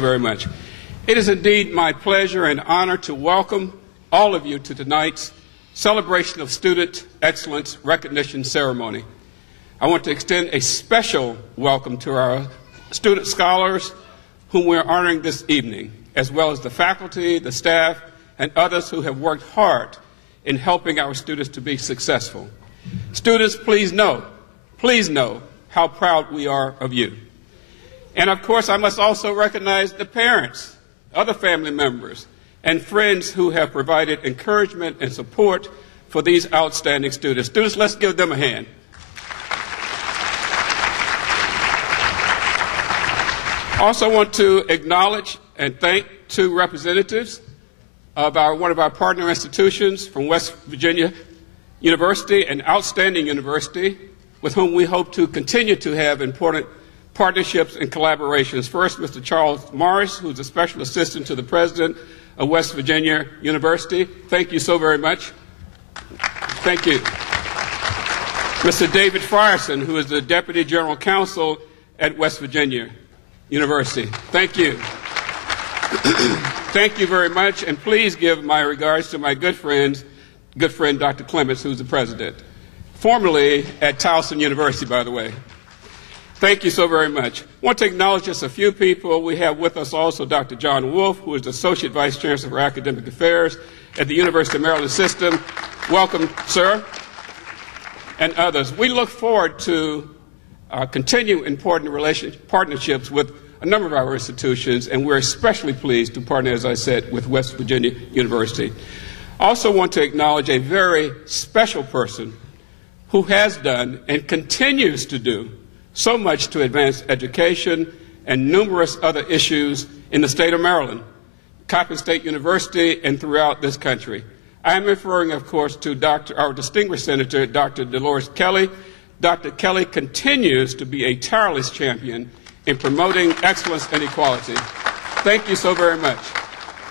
so very much. It is indeed my pleasure and honor to welcome all of you to tonight's celebration of Student Excellence Recognition Ceremony. I want to extend a special welcome to our student scholars whom we're honoring this evening, as well as the faculty, the staff, and others who have worked hard in helping our students to be successful. Students, please know how proud we are of you. And of course, I must also recognize the parents, other family members, and friends who have provided encouragement and support for these outstanding students. Students, let's give them a hand. I also want to acknowledge and thank two representatives of one of our partner institutions from West Virginia University, an outstanding university with whom we hope to continue to have important partnerships and collaborations. First, Mr. Charles Morris, who's a special assistant to the president of West Virginia University. Thank you so very much. Thank you. Mr. David Frierson, who is the deputy general counsel at West Virginia University. Thank you. Thank you very much, and please give my regards to my good friend, Dr. Clements, who's the president, formerly at Towson University, by the way. Thank you so very much. I want to acknowledge just a few people. We have with us also Dr. John Wolf, who is the Associate Vice Chancellor for Academic Affairs at the University of Maryland System. Welcome, sir, and others. We look forward to continue important partnerships with a number of our institutions, and we're especially pleased to partner, as I said, with West Virginia University. I also want to acknowledge a very special person who has done and continues to do so much to advance education and numerous other issues in the state of Maryland, Coppin State University, and throughout this country. I am referring, of course, to our distinguished Senator, Dr. Dolores Kelly. Dr. Kelly continues to be a tireless champion in promoting excellence and equality. Thank you so very much.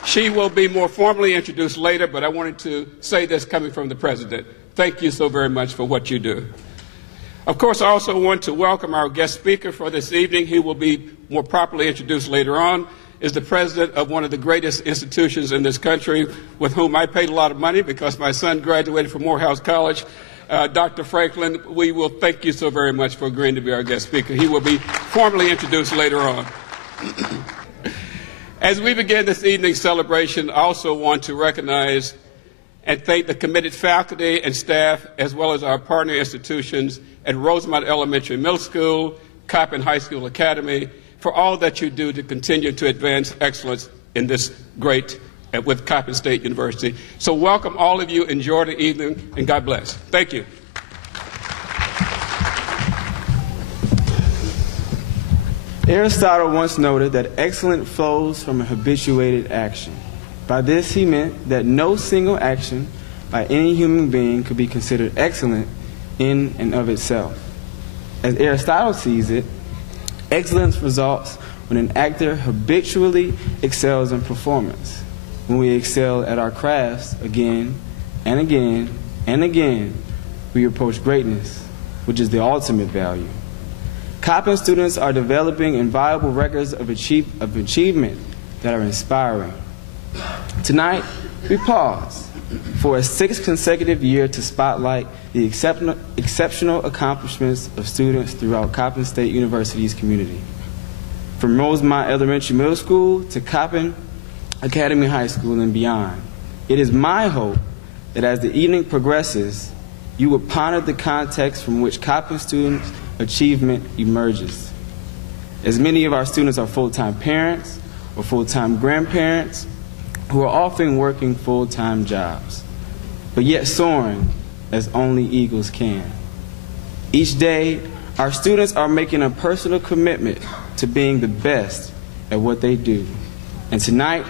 She will be more formally introduced later, but I wanted to say this coming from the President. Thank you so very much for what you do. Of course, I also want to welcome our guest speaker for this evening. He will be more properly introduced later on, is the president of one of the greatest institutions in this country, with whom I paid a lot of money because my son graduated from Morehouse College. Dr. Franklin, we will thank you so very much for agreeing to be our guest speaker. He will be formally introduced later on. As we begin this evening's celebration, I also want to recognize and thank the committed faculty and staff, as well as our partner institutions at Rosemont Elementary Middle School, Coppin High School Academy, for all that you do to continue to advance excellence in this great with Coppin State University. So welcome all of you, enjoy the evening, and God bless. Thank you. Aristotle once noted that excellence flows from a habituated action. By this he meant that no single action by any human being could be considered excellent in and of itself. As Aristotle sees it, excellence results when an actor habitually excels in performance. When we excel at our crafts again and again and again, we approach greatness, which is the ultimate value. Coppin students are developing inviolable records of achievement that are inspiring. Tonight, we pause for a sixth consecutive year to spotlight the exceptional accomplishments of students throughout Coppin State University's community. From Rosemont Elementary Middle School to Coppin Academy High School and beyond, it is my hope that as the evening progresses, you will ponder the context from which Coppin students' achievement emerges. As many of our students are full-time parents or full-time grandparents who are often working full-time jobs, but yet soaring as only eagles can. Each day, our students are making a personal commitment to being the best at what they do. And tonight,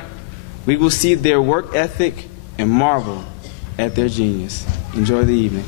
we will see their work ethic and marvel at their genius. Enjoy the evening.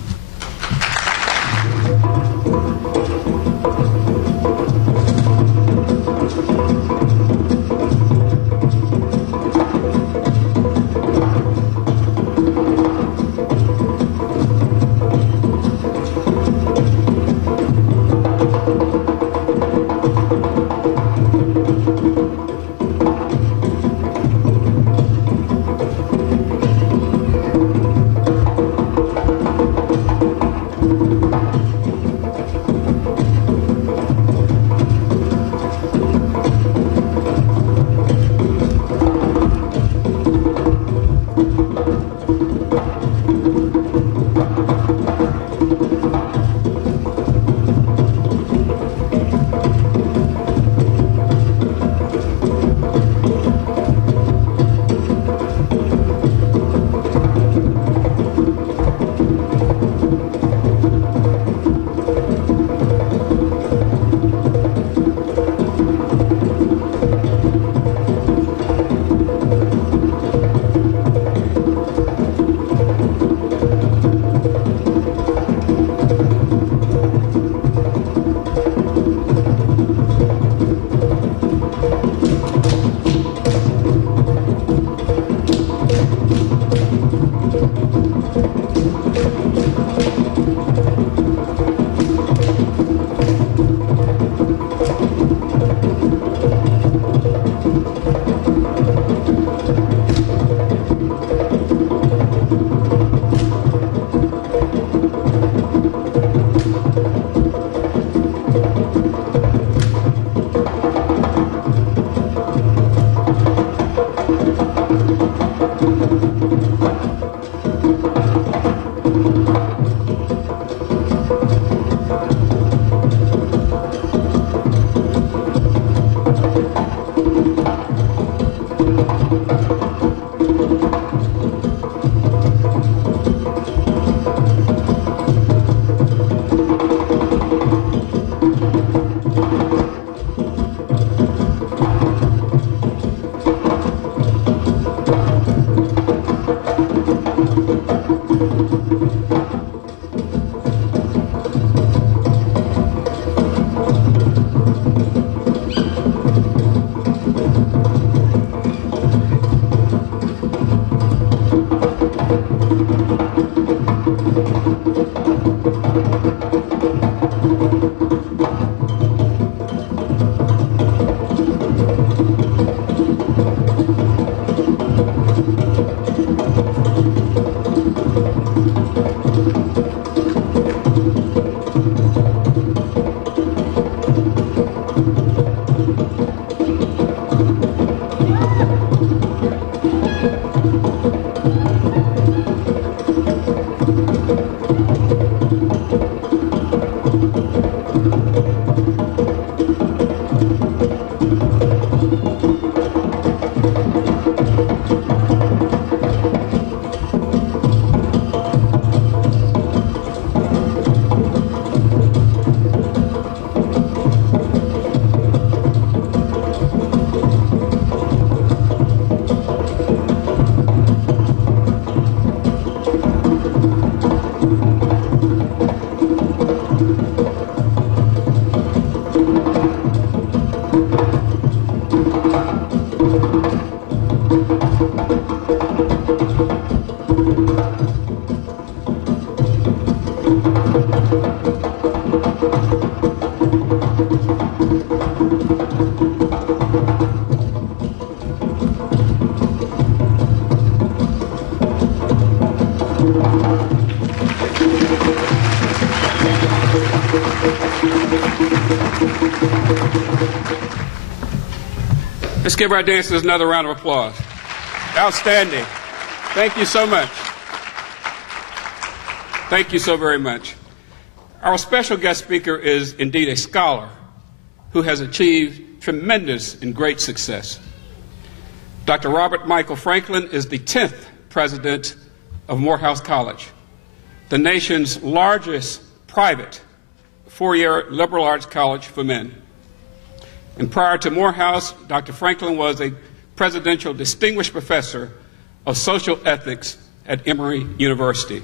Let's give our dancers another round of applause. Outstanding. Thank you so much. Thank you so very much. Our special guest speaker is indeed a scholar who has achieved tremendous and great success. Dr. Robert Michael Franklin is the 10th president of Morehouse College, the nation's largest private four-year liberal arts college for men. And prior to Morehouse, Dr. Franklin was a presidential distinguished professor of social ethics at Emory University.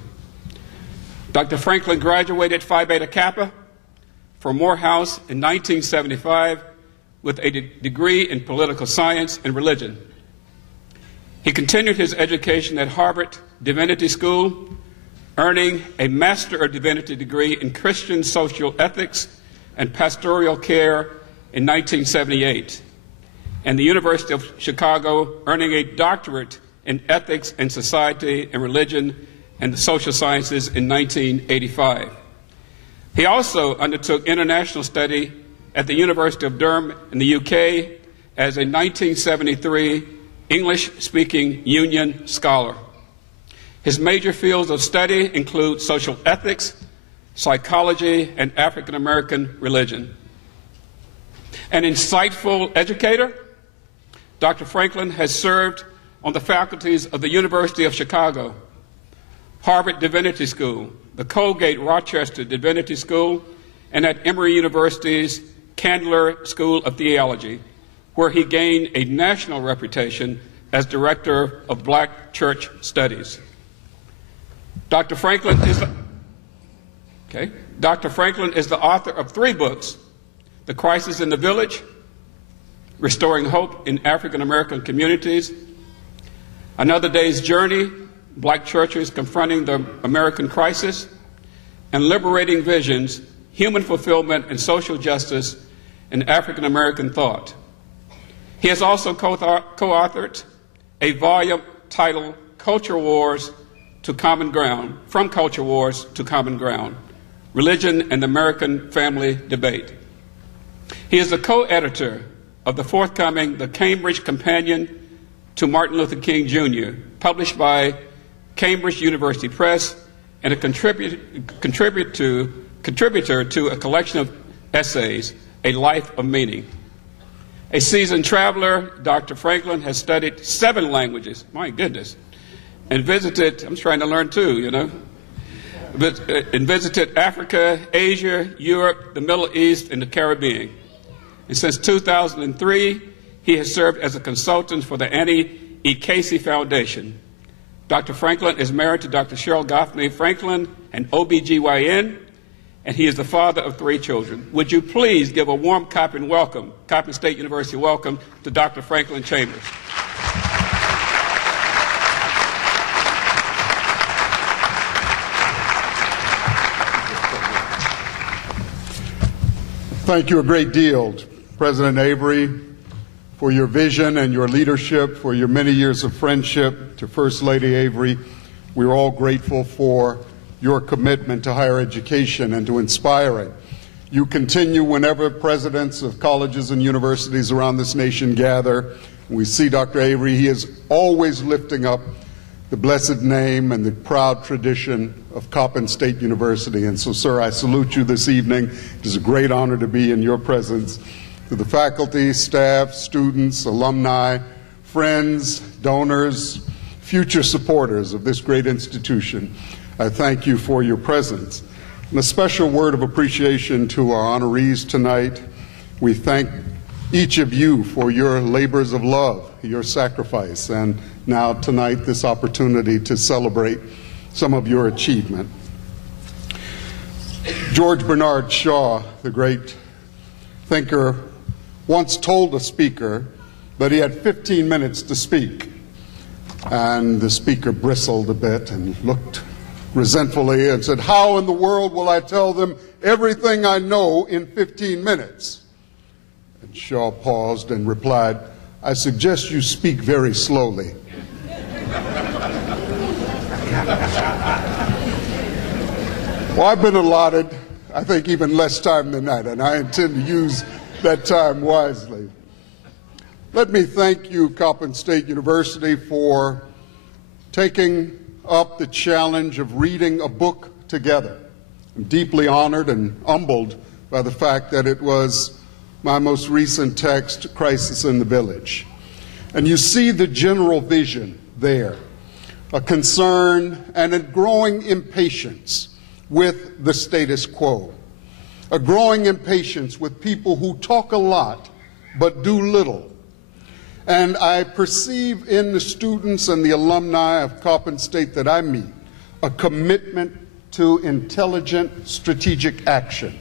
Dr. Franklin graduated Phi Beta Kappa from Morehouse in 1975 with a degree in political science and religion. He continued his education at Harvard Divinity School, earning a Master of Divinity degree in Christian social ethics and pastoral care in 1978, and the University of Chicago, earning a doctorate in ethics and society and religion and the social sciences in 1985. He also undertook international study at the University of Durham in the UK as a 1973 English-speaking Union scholar. His major fields of study include social ethics, psychology, and African American religion. An insightful educator, Dr. Franklin has served on the faculties of the University of Chicago, Harvard Divinity School, the Colgate-Rochester Divinity School, and at Emory University's Candler School of Theology, where he gained a national reputation as Director of Black Church Studies. Dr. Franklin is the author of 3 books: The Crisis in the Village, Restoring Hope in African American Communities, Another Day's Journey, Black Churches Confronting the American Crisis, and Liberating Visions, Human Fulfillment and Social Justice in African American Thought. He has also co-authored a volume titled Culture Wars to Common Ground, From Culture Wars to Common Ground, Religion and the American Family Debate. He is the co-editor of the forthcoming The Cambridge Companion to Martin Luther King Jr., published by Cambridge University Press, and a contributor to a collection of essays, A Life of Meaning. A seasoned traveler, Dr. Franklin has studied 7 languages, my goodness, and visited, I'm trying to learn too, and visited Africa, Asia, Europe, the Middle East, and the Caribbean. And since 2003, he has served as a consultant for the Annie E. Casey Foundation. Dr. Franklin is married to Dr. Cheryl Goffney Franklin, an OBGYN, and he is the father of 3 children. Would you please give a warm Coppin State University welcome to Dr. Franklin Chambers. Thank you a great deal, President Avery, for your vision and your leadership, for your many years of friendship. To First Lady Avery, we're all grateful for your commitment to higher education and to inspiring. You continue whenever presidents of colleges and universities around this nation gather. We see Dr. Avery, he is always lifting up the blessed name and the proud tradition of Coppin State University. And so, sir, I salute you this evening. It is a great honor to be in your presence. To the faculty, staff, students, alumni, friends, donors, future supporters of this great institution, I thank you for your presence. And a special word of appreciation to our honorees tonight. We thank each of you for your labors of love, your sacrifice, and now tonight this opportunity to celebrate some of your achievement. George Bernard Shaw, the great thinker, once told a speaker that he had 15 minutes to speak. And the speaker bristled a bit and looked resentfully and said, "How in the world will I tell them everything I know in 15 minutes? And Shaw paused and replied, "I suggest you speak very slowly." Well, I've been allotted, I think, even less time than that, and I intend to use that time wisely. Let me thank you, Coppin State University, for taking up the challenge of reading a book together. I'm deeply honored and humbled by the fact that it was my most recent text, Crisis in the Village. And you see the general vision there, a concern and a growing impatience with the status quo, a growing impatience with people who talk a lot but do little. And I perceive in the students and the alumni of Coppin State that I meet a commitment to intelligent strategic action.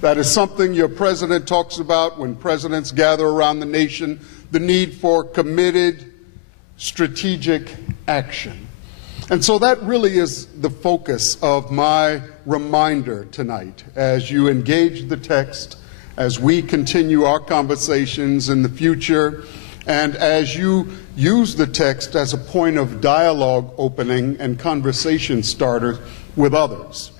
That is something your president talks about when presidents gather around the nation, the need for committed strategic action. And so that really is the focus of my reminder tonight as you engage the text, as we continue our conversations in the future, and as you use the text as a point of dialogue opening and conversation starter with others.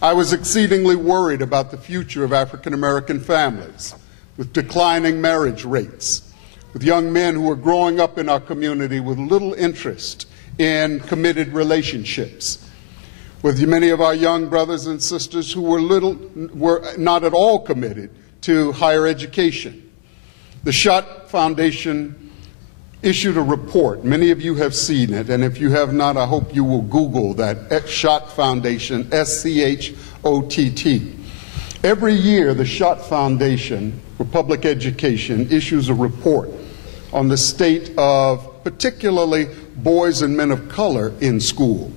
I was exceedingly worried about the future of African American families, with declining marriage rates, with young men who are growing up in our community with little interest in committed relationships, with many of our young brothers and sisters who were not at all committed to higher education. The Schott Foundation issued a report. Many of you have seen it, and if you have not, I hope you will Google that, Schott Foundation, S-C-H-O-T-T. Every year, the Schott Foundation for Public Education issues a report on the state of particularly boys and men of color in school.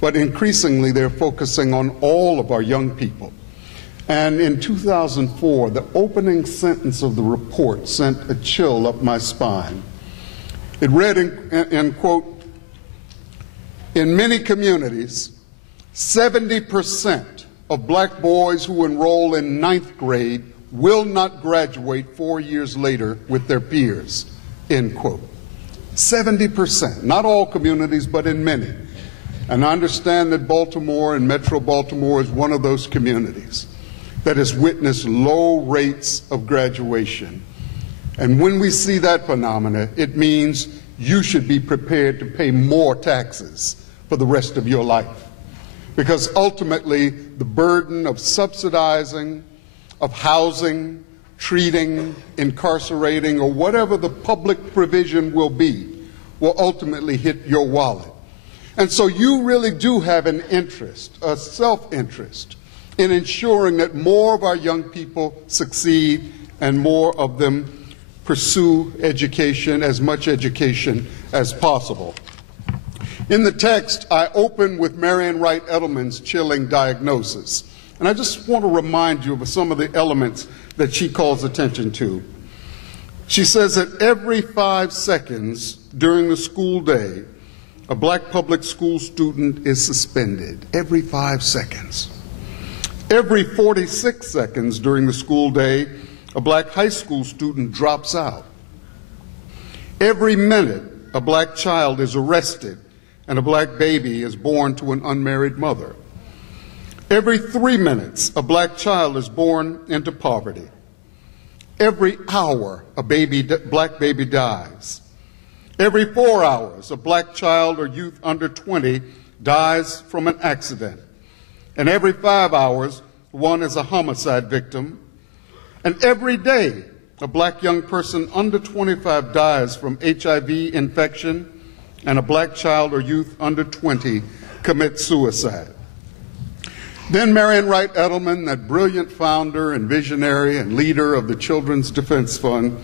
But increasingly, they're focusing on all of our young people. And in 2004, the opening sentence of the report sent a chill up my spine. It read, in quote, "In many communities, 70% of black boys who enroll in 9th grade will not graduate 4 years later with their peers," end quote. 70%, not all communities, but in many. And I understand that Baltimore and Metro Baltimore is one of those communities that has witnessed low rates of graduation. And when we see that phenomena, it means you should be prepared to pay more taxes for the rest of your life. Because ultimately, the burden of subsidizing, of housing, treating, incarcerating, or whatever the public provision will be, will ultimately hit your wallet. And so you really do have an interest, a self-interest, in ensuring that more of our young people succeed and more of them pursue education, as much education as possible. In the text, I open with Marian Wright Edelman's chilling diagnosis. And I just want to remind you of some of the elements that she calls attention to. She says that every 5 seconds during the school day, a black public school student is suspended. Every 5 seconds. Every 46 seconds during the school day, a black high school student drops out. Every minute, a black child is arrested and a black baby is born to an unmarried mother. Every 3 minutes, a black child is born into poverty. Every hour, a black baby dies. Every 4 hours, a black child or youth under 20 dies from an accident. And every 5 hours, one is a homicide victim. And every day, a black young person under 25 dies from HIV infection, and a black child or youth under 20 commits suicide. Then Marian Wright Edelman, that brilliant founder and visionary and leader of the Children's Defense Fund,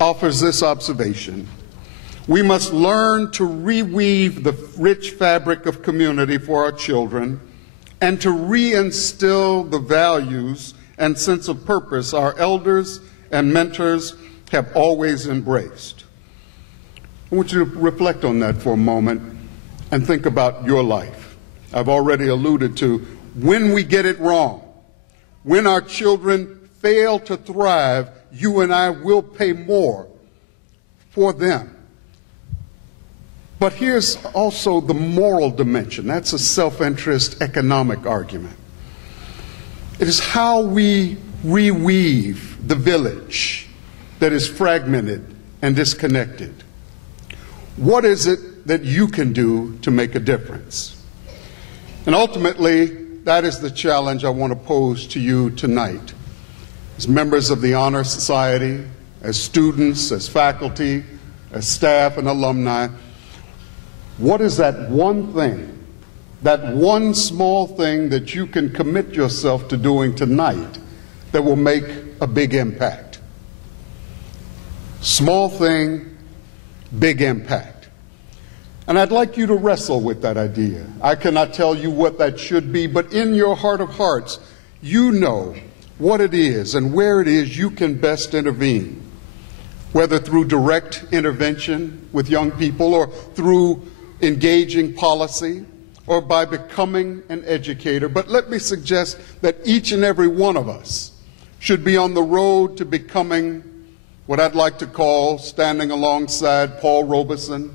offers this observation: we must learn to reweave the rich fabric of community for our children and to reinstill the values and sense of purpose our elders and mentors have always embraced. I want you to reflect on that for a moment and think about your life. I've already alluded to when we get it wrong, when our children fail to thrive, you and I will pay more for them. But here's also the moral dimension. That's a self-interest economic argument. It is how we reweave the village that is fragmented and disconnected. What is it that you can do to make a difference? And ultimately, that is the challenge I want to pose to you tonight. As members of the Honor Society, as students, as faculty, as staff and alumni, what is that one thing, that one small thing that you can commit yourself to doing tonight that will make a big impact? Small thing, big impact. And I'd like you to wrestle with that idea. I cannot tell you what that should be, but in your heart of hearts, you know what it is and where it is you can best intervene, whether through direct intervention with young people or through engaging policy or by becoming an educator. But let me suggest that each and every one of us should be on the road to becoming what I'd like to call, standing alongside Paul Robeson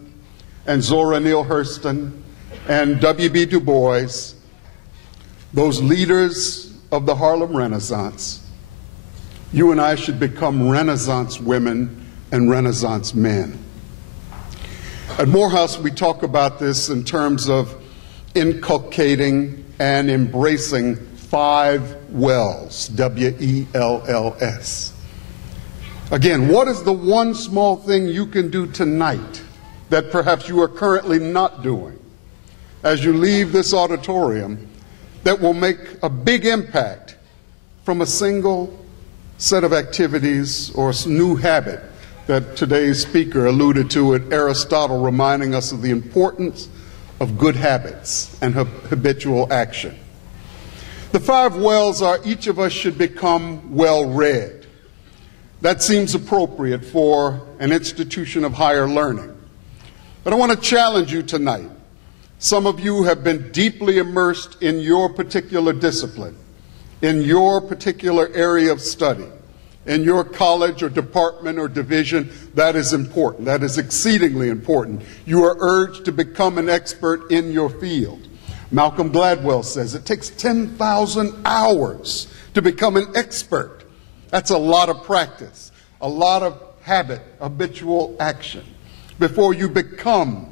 and Zora Neale Hurston and W.B. Du Bois, those leaders of the Harlem Renaissance. You and I should become Renaissance women and Renaissance men. At Morehouse, we talk about this in terms of inculcating and embracing 5 wells, W-E-L-L-S. Again, what is the one small thing you can do tonight that perhaps you are currently not doing as you leave this auditorium that will make a big impact from a single set of activities or new habit that today's speaker alluded to, at Aristotle, reminding us of the importance of good habits and habitual action. The 5 wells are each of us should become well-read. That seems appropriate for an institution of higher learning. But I want to challenge you tonight. Some of you have been deeply immersed in your particular discipline, in your particular area of study, in your college or department or division. That is important. That is exceedingly important. You are urged to become an expert in your field. Malcolm Gladwell says it takes 10,000 hours to become an expert. That's a lot of practice, a lot of habit, habitual action, before you become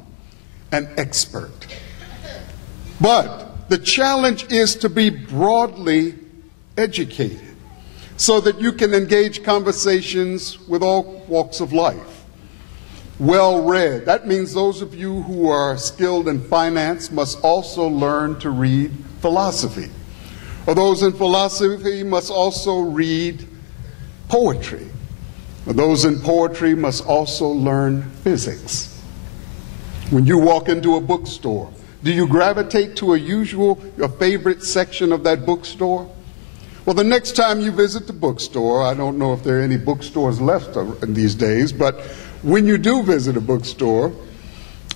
an expert. But the challenge is to be broadly educated so that you can engage conversations with all walks of life. Well-read, that means those of you who are skilled in finance must also learn to read philosophy. Or those in philosophy must also read poetry. Those in poetry must also learn physics. When you walk into a bookstore, do you gravitate to your favorite section of that bookstore? Well, the next time you visit the bookstore, I don't know if there are any bookstores left in these days, but when you do visit a bookstore,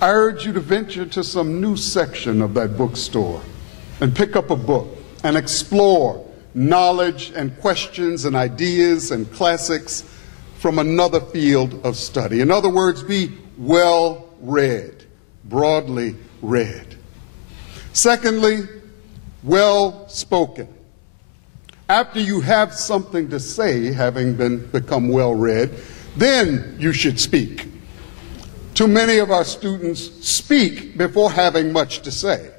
I urge you to venture to some new section of that bookstore and pick up a book and explore knowledge and questions and ideas and classics from another field of study. In other words, be well read, broadly read. Secondly, well spoken. After you have something to say, having become well read, then you should speak. Too many of our students speak before having much to say.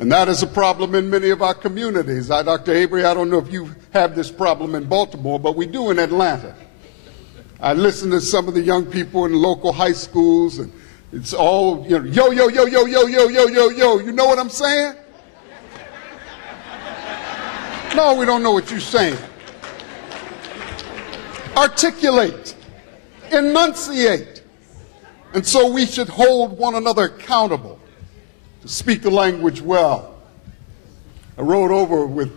And that is a problem in many of our communities. Dr. Avery, I don't know if you have this problem in Baltimore, but we do in Atlanta. I listen to some of the young people in local high schools, and it's all, yo, yo, yo, yo, yo, yo, yo, yo, yo. You know what I'm saying? No, we don't know what you're saying. Articulate, enunciate. And so we should hold one another accountable to speak the language well. I rode over with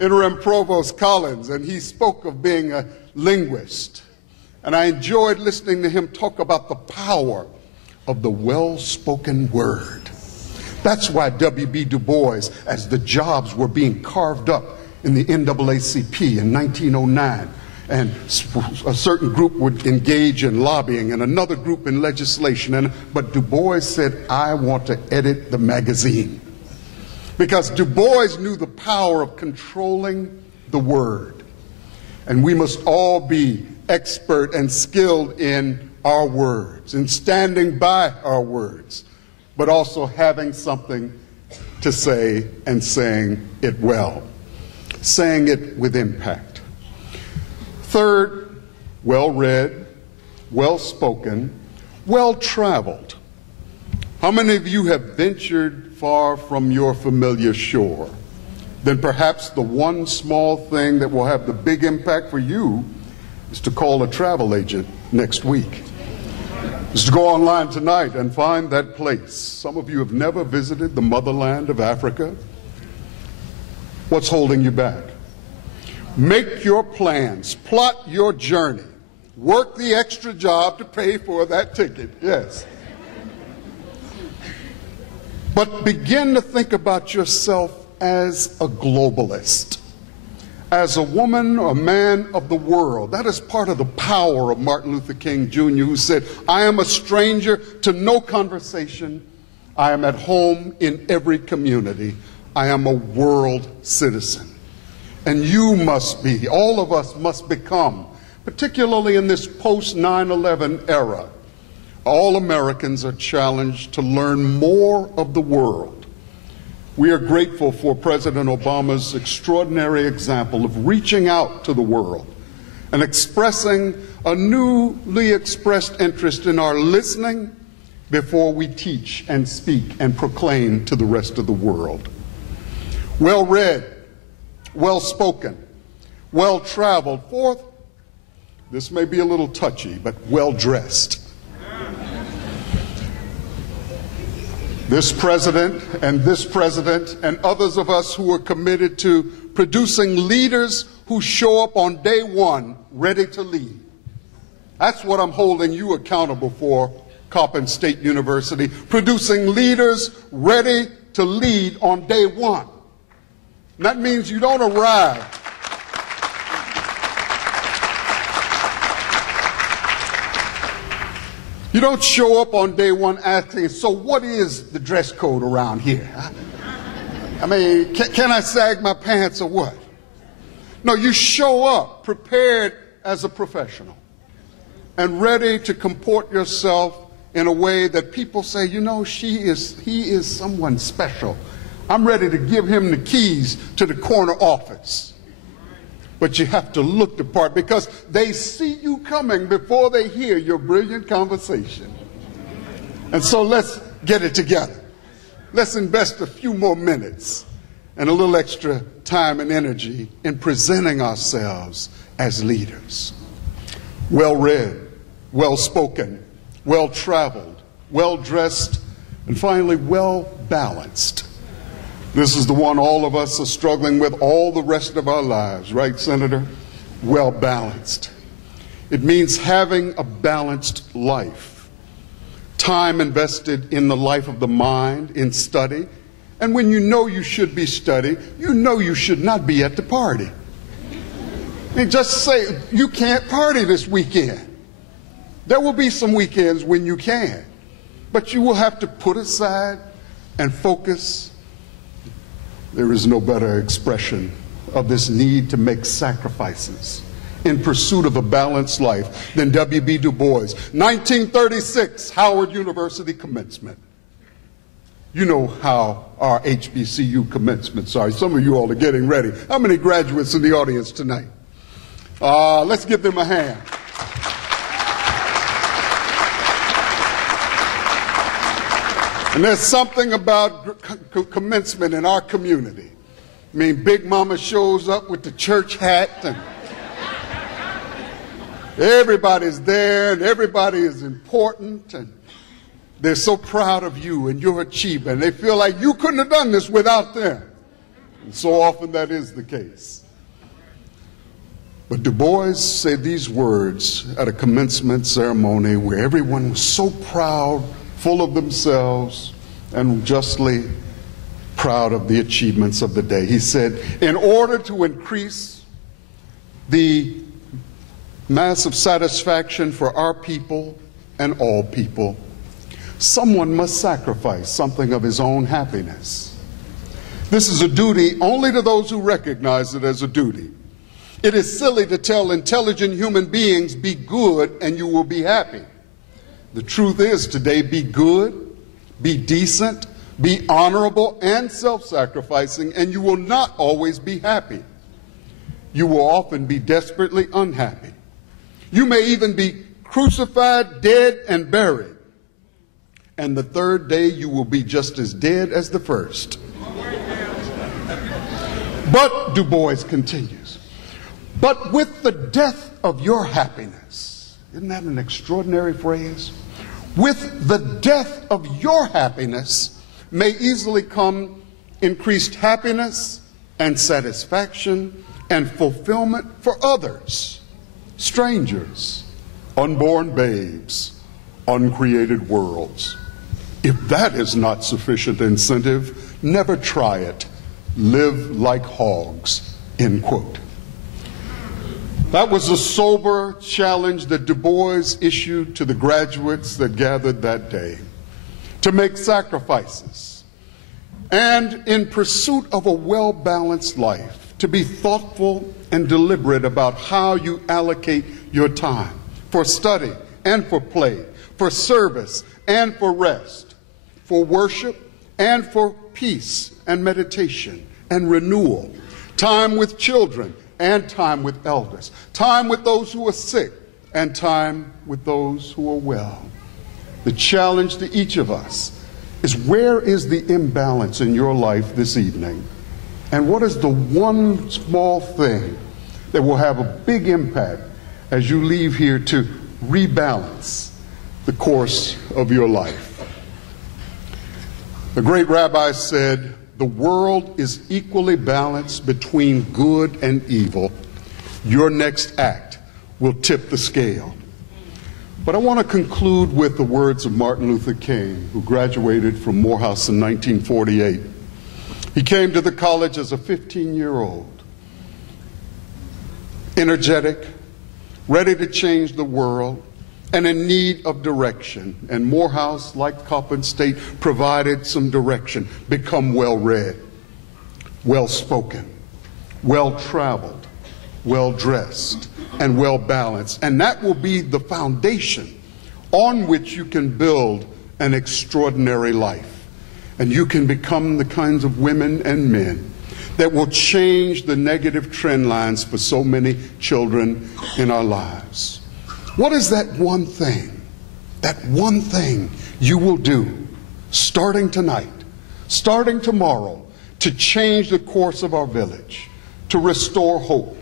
Interim Provost Collins, and he spoke of being a linguist. And I enjoyed listening to him talk about the power of the well-spoken word. That's why W.B. Du Bois, as the jobs were being carved up in the NAACP in 1909, and a certain group would engage in lobbying and another group in legislation, but Du Bois said, I want to edit the magazine. Because Du Bois knew the power of controlling the word. And we must all be expert and skilled in our words, in standing by our words, but also having something to say and saying it well, saying it with impact. Third, well-read, well-spoken, well-traveled. How many of you have ventured far from your familiar shore? Then perhaps the one small thing that will have the big impact for you is to call a travel agent next week. Is to go online tonight and find that place. Some of you have never visited the motherland of Africa. What's holding you back? Make your plans, plot your journey, work the extra job to pay for that ticket, yes. But begin to think about yourself as a globalist, as a woman or man of the world. That is part of the power of Martin Luther King Jr., who said, I am a stranger to no conversation. I am at home in every community. I am a world citizen. And you must be, all of us must become, particularly in this post-9/11 era, all Americans are challenged to learn more of the world. We are grateful for President Obama's extraordinary example of reaching out to the world and expressing a newly expressed interest in our listening before we teach and speak and proclaim to the rest of the world. Well-read, well-spoken, well-traveled. Fourth, this may be a little touchy, but well-dressed. This president and others of us who are committed to producing leaders who show up on day one ready to lead. That's what I'm holding you accountable for, Coppin State University, producing leaders ready to lead on day one. And that means you don't arrive You don't show up on day one asking, so what is the dress code around here? I mean, can I sag my pants or what? No, you show up prepared as a professional and ready to comport yourself in a way that people say, you know, he is someone special. I'm ready to give him the keys to the corner office. But you have to look the part because they see you coming before they hear your brilliant conversation. And so let's get it together. Let's invest a few more minutes and a little extra time and energy in presenting ourselves as leaders. Well-read, well-spoken, well-traveled, well-dressed, and finally, well-balanced. This is the one all of us are struggling with all the rest of our lives, right, Senator? Well-balanced. It means having a balanced life. Time invested in the life of the mind, in study, And when you know you should be studying, you know you should not be at the party. And just say, you can't party this weekend. There will be some weekends when you can, but you will have to put aside and focus. There is no better expression of this need to make sacrifices in pursuit of a balanced life than W.B. Du Bois. 1936, Howard University commencement. You know how our HBCU commencements are. Some of you all are getting ready. How many graduates in the audience tonight? Let's give them a hand. And there's something about commencement in our community. I mean, Big Mama shows up with the church hat, and everybody's there, and everybody is important, and they're so proud of you and your achievement. They feel like you couldn't have done this without them. And so often that is the case. But Du Bois said these words at a commencement ceremony where everyone was so proud, full of themselves, and justly proud of the achievements of the day. He said, in order to increase the massive satisfaction for our people and all people, someone must sacrifice something of his own happiness. This is a duty only to those who recognize it as a duty. It is silly to tell intelligent human beings, be good and you will be happy. The truth is today, be good, be decent, be honorable and self-sacrificing, and you will not always be happy. You will often be desperately unhappy. You may even be crucified, dead, and buried. And the third day you will be just as dead as the first. But, Du Bois continues, but with the death of your happiness, isn't that an extraordinary phrase? With the death of your happiness may easily come increased happiness and satisfaction and fulfillment for others, strangers, unborn babes, uncreated worlds. If that is not sufficient incentive, never try it. Live like hogs, end quote. That was a sober challenge that Du Bois issued to the graduates that gathered that day, to make sacrifices, and in pursuit of a well-balanced life, to be thoughtful and deliberate about how you allocate your time for study and for play, for service and for rest, for worship and for peace and meditation and renewal, time with children and time with elders, time with those who are sick and time with those who are well. The challenge to each of us is, where is the imbalance in your life this evening? And what is the one small thing that will have a big impact as you leave here to rebalance the course of your life? The great rabbi said, the world is equally balanced between good and evil. Your next act will tip the scale. But I want to conclude with the words of Martin Luther King, who graduated from Morehouse in 1948. He came to the college as a 15-year-old, energetic, ready to change the world, and in need of direction. And Morehouse, like Coppin State, provided some direction. Become well-read, well-spoken, well-traveled, well-dressed, and well-balanced. And that will be the foundation on which you can build an extraordinary life. And you can become the kinds of women and men that will change the negative trend lines for so many children in our lives. What is that one thing you will do starting tonight, starting tomorrow, to change the course of our village, to restore hope?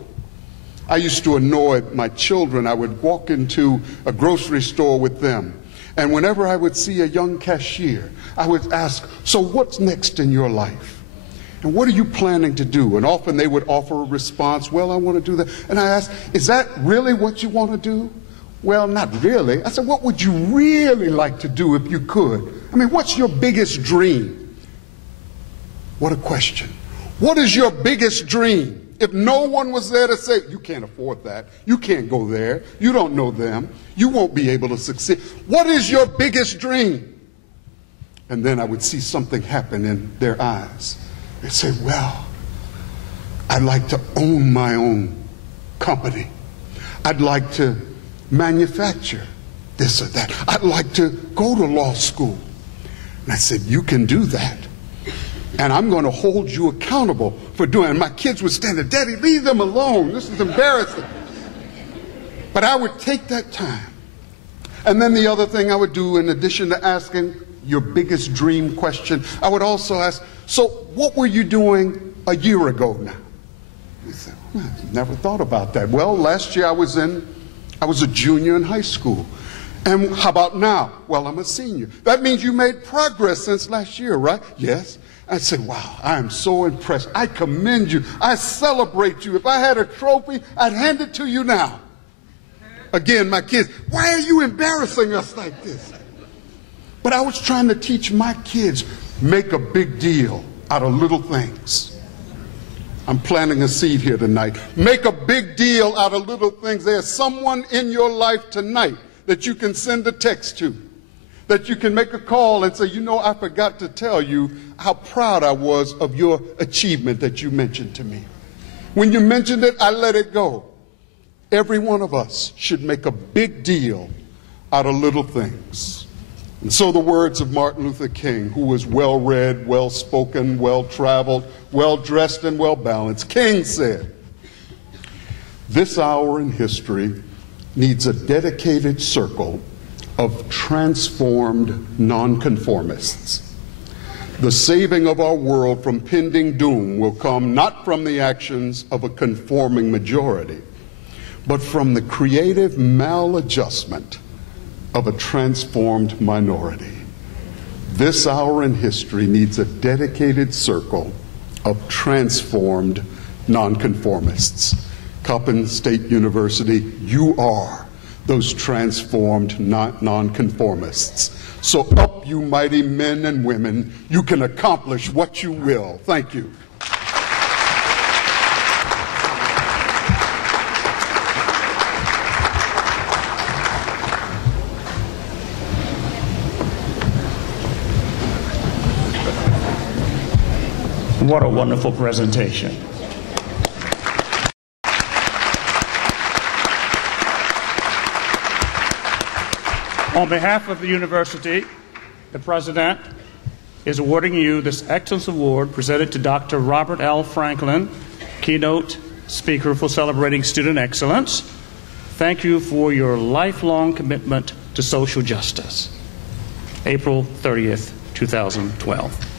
I used to annoy my children. I would walk into a grocery store with them, and whenever I would see a young cashier, I would ask, so what's next in your life? And what are you planning to do? And often they would offer a response, well, I want to do that. And I asked, is that really what you want to do? Well, not really. I said, what would you really like to do if you could? I mean, what's your biggest dream? What a question. What is your biggest dream? If no one was there to say, you can't afford that, you can't go there, you don't know them, you won't be able to succeed. What is your biggest dream? And then I would see something happen in their eyes. They'd say, well, I'd like to own my own company. I'd like to manufacture this or that. I'd like to go to law school. And I said, you can do that. And I'm going to hold you accountable for doing it. And my kids would stand there, Daddy, leave them alone. This is embarrassing. But I would take that time. And then the other thing I would do, in addition to asking your biggest dream question, I would also ask, so what were you doing a year ago now? He said, well, I never thought about that. Well, last year I was a junior in high school. And how about now? Well, I'm a senior. That means you made progress since last year, right? Yes. I said, wow, I am so impressed. I commend you. I celebrate you. If I had a trophy, I'd hand it to you now. Again, my kids, why are you embarrassing us like this? But I was trying to teach my kids, make a big deal out of little things. I'm planting a seed here tonight. Make a big deal out of little things. There's someone in your life tonight that you can send a text to, that you can make a call and say, you know, I forgot to tell you how proud I was of your achievement that you mentioned to me. When you mentioned it, I let it go. Every one of us should make a big deal out of little things. And so the words of Martin Luther King, who was well-read, well-spoken, well-traveled, well-dressed, and well-balanced, King said, this hour in history needs a dedicated circle of transformed nonconformists. The saving of our world from pending doom will come not from the actions of a conforming majority, but from the creative maladjustment of a transformed minority. This hour in history needs a dedicated circle of transformed nonconformists. Coppin State University, you are those transformed nonconformists. So up, you mighty men and women, you can accomplish what you will. Thank you. What a wonderful presentation. On behalf of the university, the president is awarding you this Excellence Award presented to Dr. Robert L. Franklin, keynote speaker for celebrating student excellence. Thank you for your lifelong commitment to social justice. April 30th, 2012.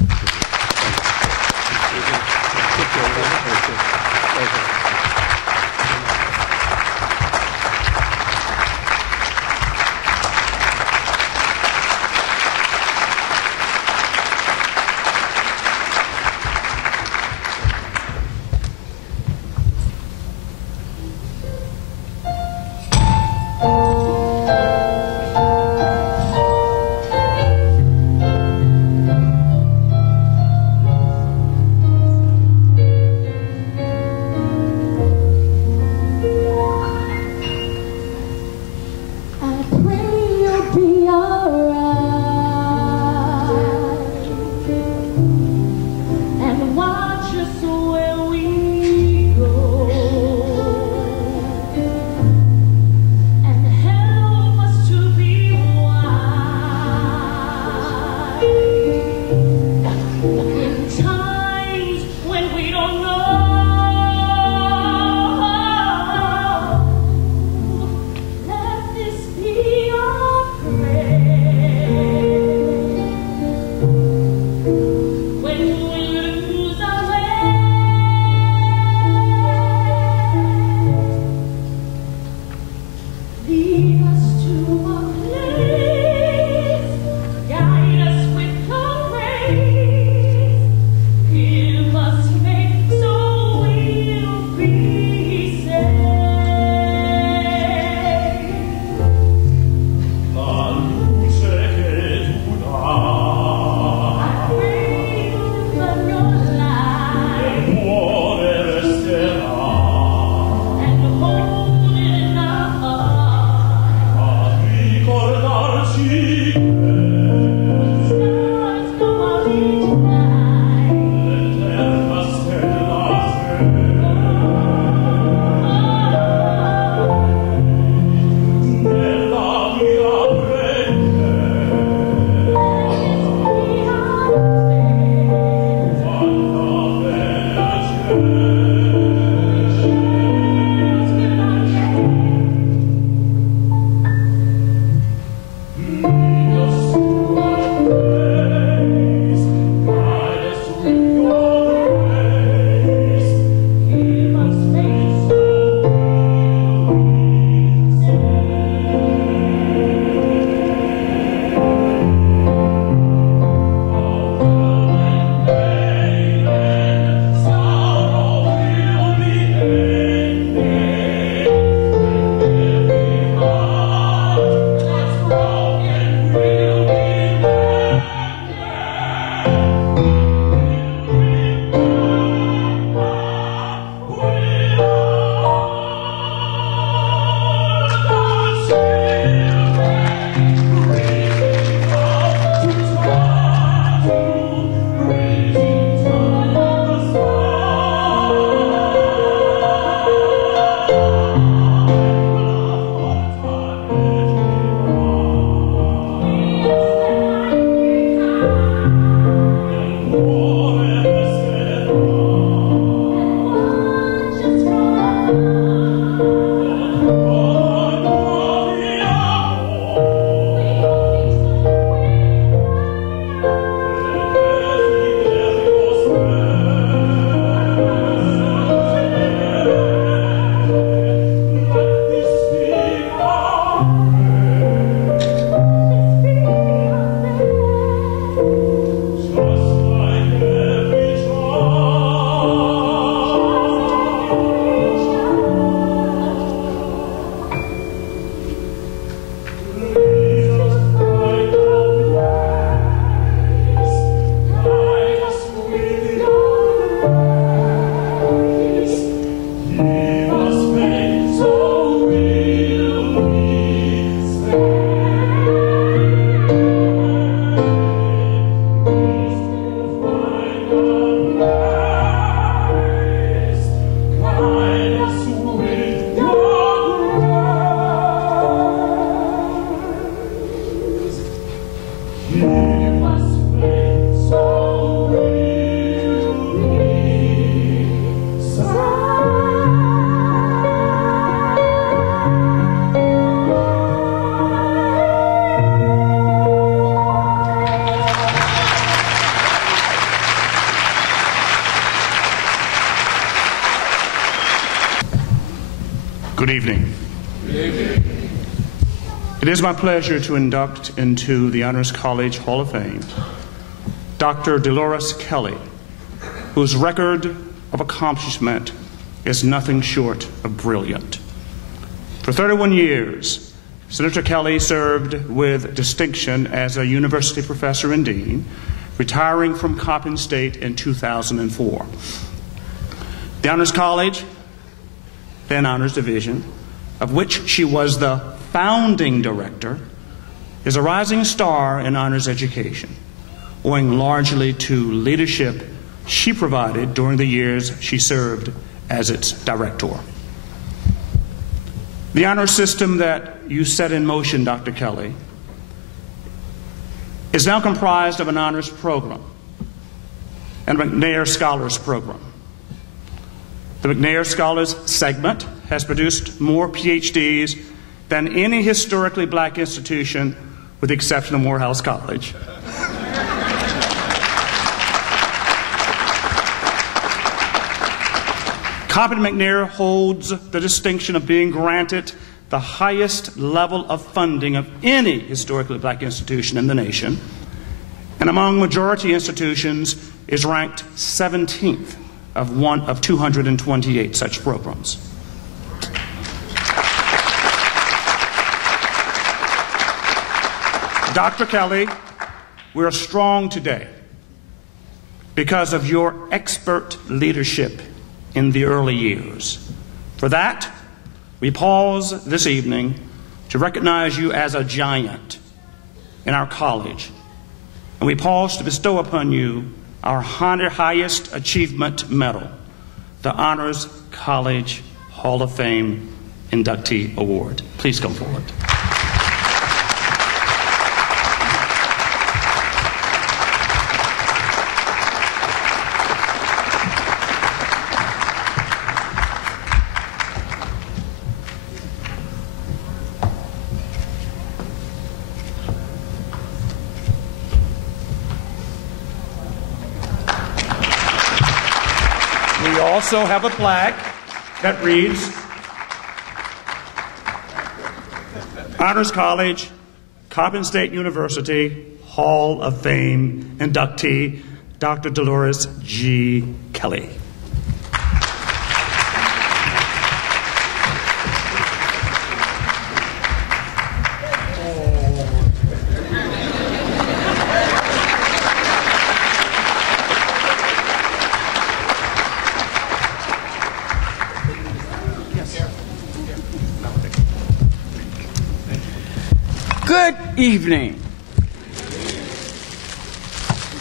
Good evening. Good evening. It is my pleasure to induct into the Honors College Hall of Fame Dr. Dolores Kelly, whose record of accomplishment is nothing short of brilliant. For 31 years, Senator Kelly served with distinction as a university professor and dean, retiring from Coppin State in 2004. The Honors College, then Honors Division, of which she was the founding director, is a rising star in honors education, owing largely to leadership she provided during the years she served as its director. The honor system that you set in motion, Dr. Kelly, is now comprised of an honors program and a McNair Scholars Program. The McNair Scholars segment has produced more PhDs than any historically black institution, with the exception of Morehouse College. Coppin McNair holds the distinction of being granted the highest level of funding of any historically black institution in the nation, and among majority institutions is ranked 17th of 228 such programs. Dr. Kelly, we're strong today because of your expert leadership in the early years. For that, we pause this evening to recognize you as a giant in our college, and we pause to bestow upon you our highest achievement medal, the Honors College Hall of Fame Inductee Award. Please come forward. We also have a plaque that reads, Honors College, Coppin State University, Hall of Fame inductee, Dr. Dolores G. Kelly. Good evening.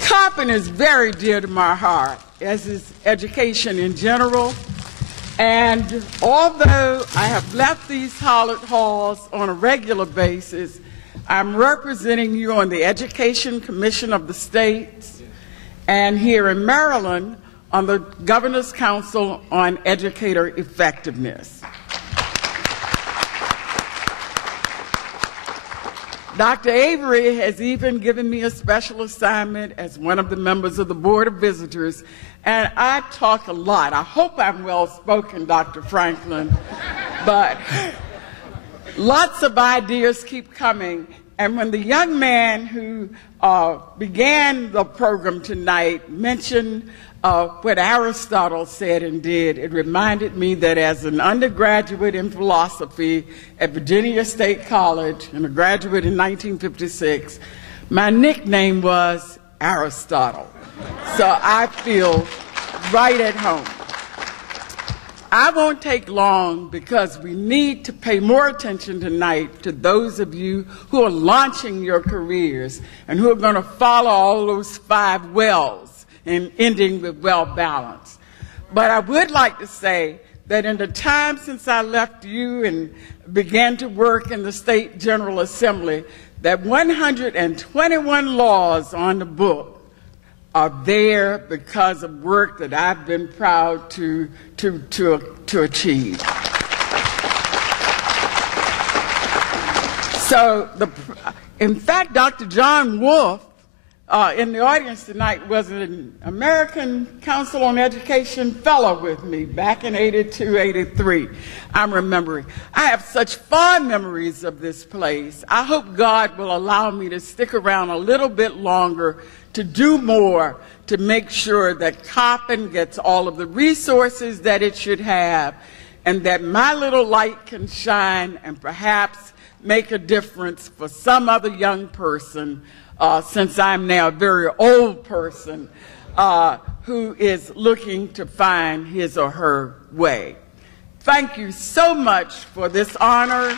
Coppin is very dear to my heart, as is education in general. And although I have left these hallowed halls on a regular basis, I'm representing you on the Education Commission of the States and here in Maryland on the Governor's Council on Educator Effectiveness. Dr. Avery has even given me a special assignment as one of the members of the Board of Visitors, and I talk a lot. I hope I'm well-spoken, Dr. Franklin, but lots of ideas keep coming. And when the young man who began the program tonight mentioned what Aristotle said and did, it reminded me that as an undergraduate in philosophy at Virginia State College and a graduate in 1956, my nickname was Aristotle. So I feel right at home. I won't take long because we need to pay more attention tonight to those of you who are launching your careers and who are going to follow all those 5 wells and ending with well balance. But I would like to say that in the time since I left you and began to work in the State General Assembly, that 121 laws on the book are there because of work that I've been proud to achieve. So, in fact, Dr. John Wolfe in the audience tonight was an American Council on Education fellow with me back in 82, 83. I'm remembering. I have such fond memories of this place. I hope God will allow me to stick around a little bit longer to do more to make sure that Coppin gets all of the resources that it should have, and that my little light can shine and perhaps make a difference for some other young person, since I'm now a very old person, who is looking to find his or her way. Thank you so much for this honor.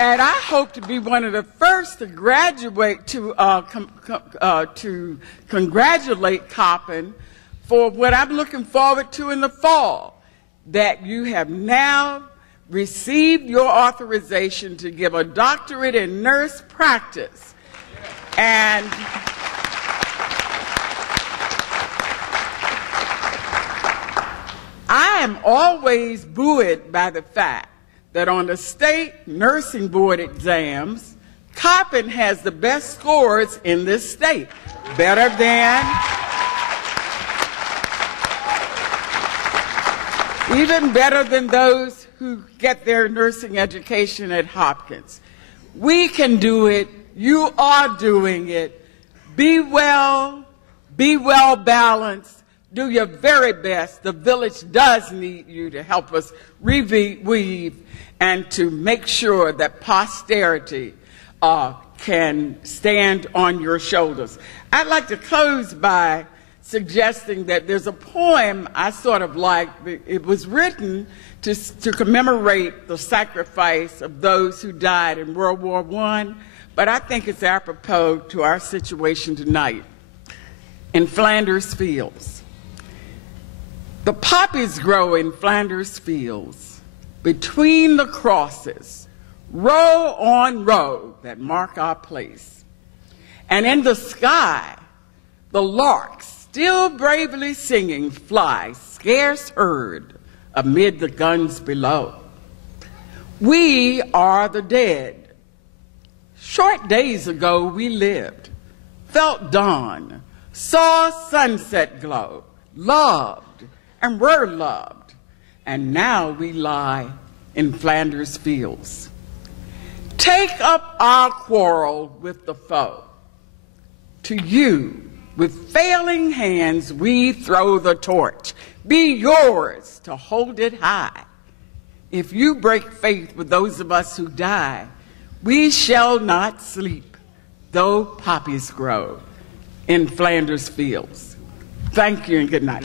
And I hope to be one of the first to graduate, to congratulate Coppin for what I'm looking forward to in the fall, that you have now received your authorization to give a doctorate in nurse practice. And I am always buoyed by the fact that on the state nursing board exams, Coppin has the best scores in this state, better than, even better than those who get their nursing education at Hopkins. We can do it. You are doing it. Be well balanced. Do your very best. The village does need you to help us weave and to make sure that posterity can stand on your shoulders. I'd like to close by suggesting that there's a poem I sort of like. It was written to commemorate the sacrifice of those who died in World War I, but I think it's apropos to our situation tonight. In Flanders Fields. The poppies grow in Flanders Fields, between the crosses, row on row that mark our place. And in the sky, the larks, still bravely singing, fly, scarce heard, amid the guns below. We are the dead. Short days ago we lived, felt dawn, saw sunset glow, loved and were loved, and now we lie in Flanders Fields. Take up our quarrel with the foe. To you, with failing hands, we throw the torch. Be yours to hold it high. If you break faith with those of us who die, we shall not sleep, though poppies grow in Flanders Fields. Thank you and good night.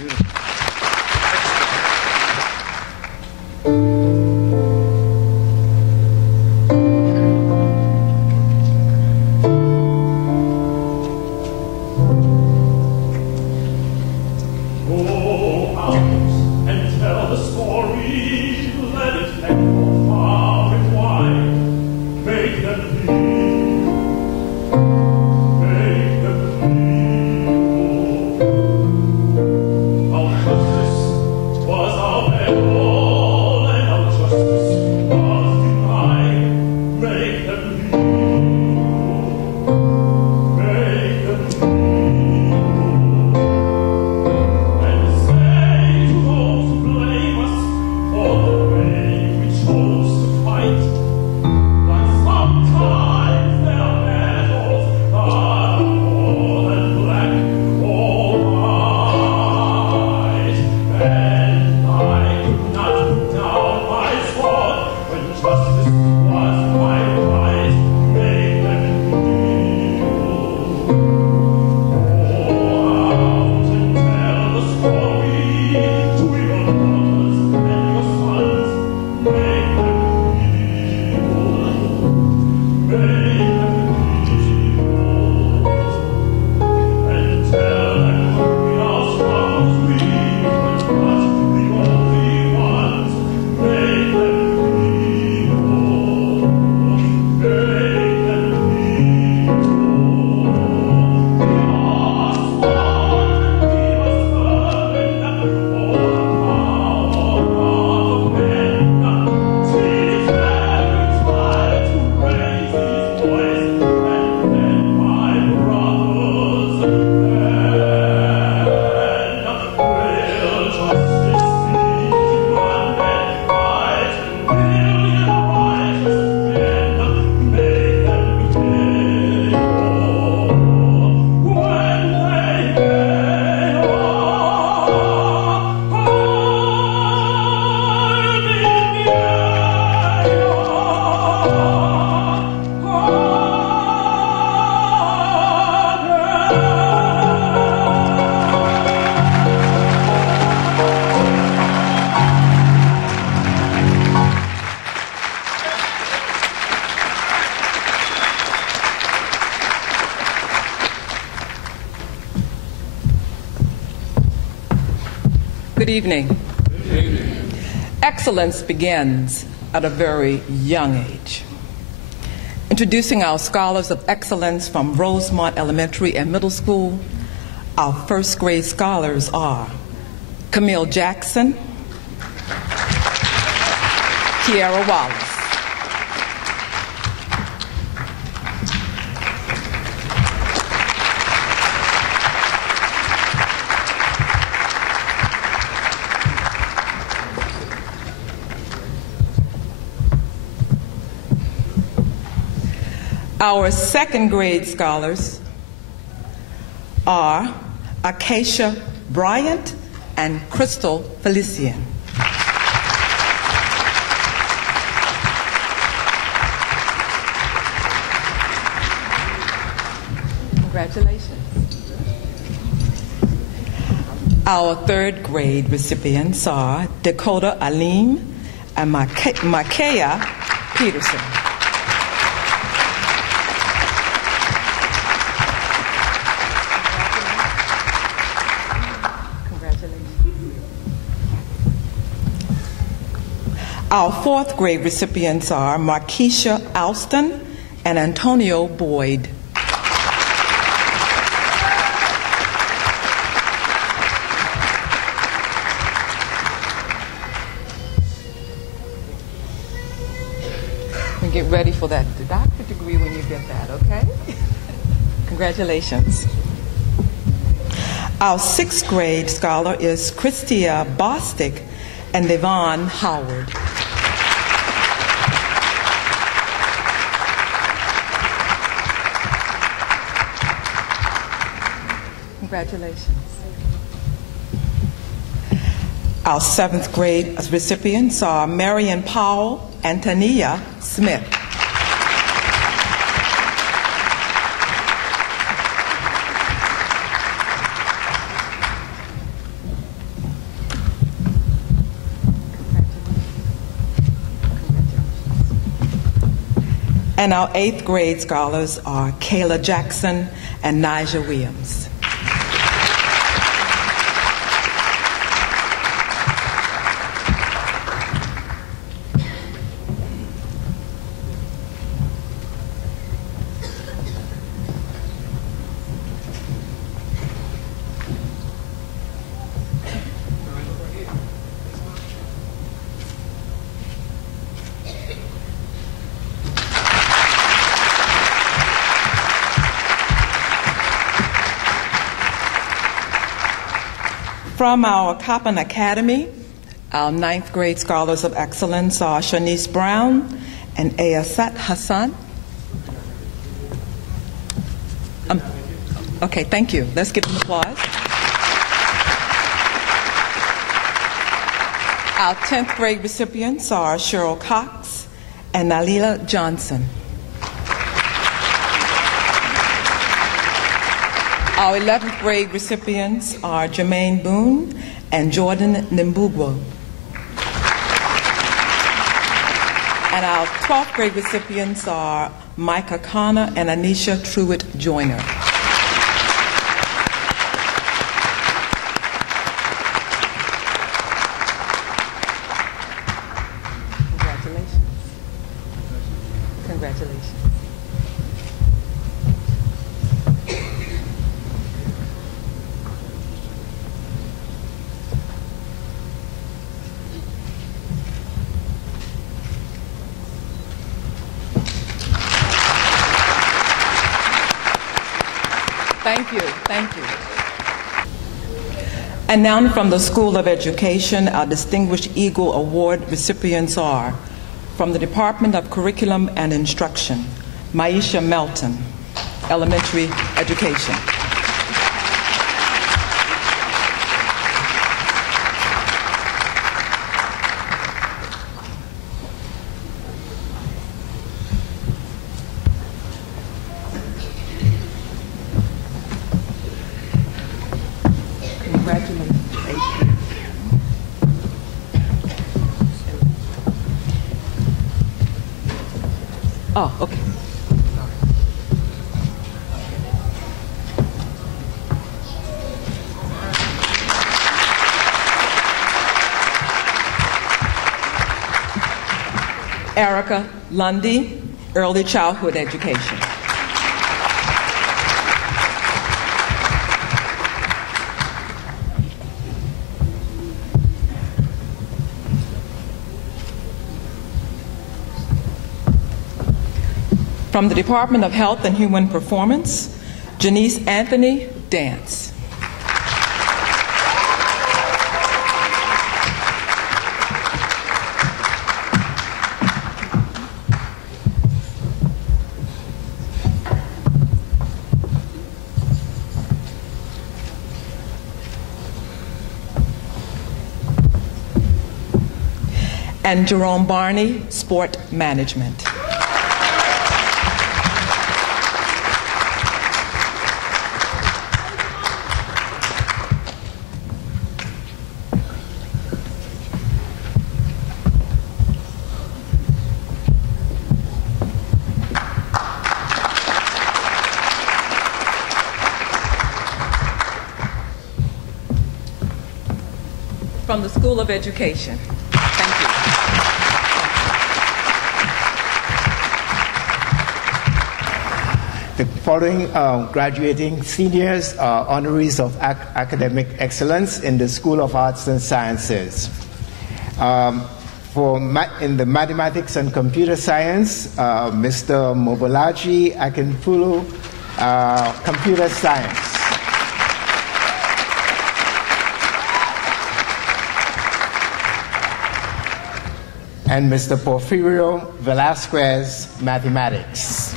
Good evening. Good evening. Excellence begins at a very young age. Introducing our scholars of excellence from Rosemont Elementary and Middle School, our first grade scholars are Camille Jackson, Kiara Wallace. Our second grade scholars are Acacia Bryant and Crystal Felician. Congratulations. Our third grade recipients are Dakota Alim and Makaya Peterson. Our fourth grade recipients are Markeisha Alston and Antonio Boyd. And get ready for that doctorate degree when you get that, okay? Congratulations. Our sixth grade scholar is Christia Bostick and Devon Howard. Congratulations. Our seventh grade recipients are Marion Powell and Tania Smith. And our eighth grade scholars are Kayla Jackson and Nigel Williams. From our Coppin Academy, our ninth grade scholars of excellence are Shanice Brown and Ayasat Hassan. Okay, thank you. Let's give them applause. Our 10th grade recipients are Cheryl Cox and Nalila Johnson. Our 11th grade recipients are Jermaine Boone and Jordan Nimbugwo. And our 12th grade recipients are Micah Connor and Anisha Truitt Joyner. Congratulations. Congratulations. Thank you, thank you. And now from the School of Education, our Distinguished Eagle Award recipients are, from the Department of Curriculum and Instruction, Maisha Melton, Elementary Education. Oh, okay. Erica Lundy, Early Childhood Education. From the Department of Health and Human Performance, Janice Anthony, Dance. And Jerome Barney, Sport Management. From the School of Education. Thank you. The following graduating seniors are honorees of academic excellence in the School of Arts and Sciences. In the mathematics and computer science, Mr. Mobolaji Akinfulu, computer science. And Mr. Porfirio Velasquez, mathematics.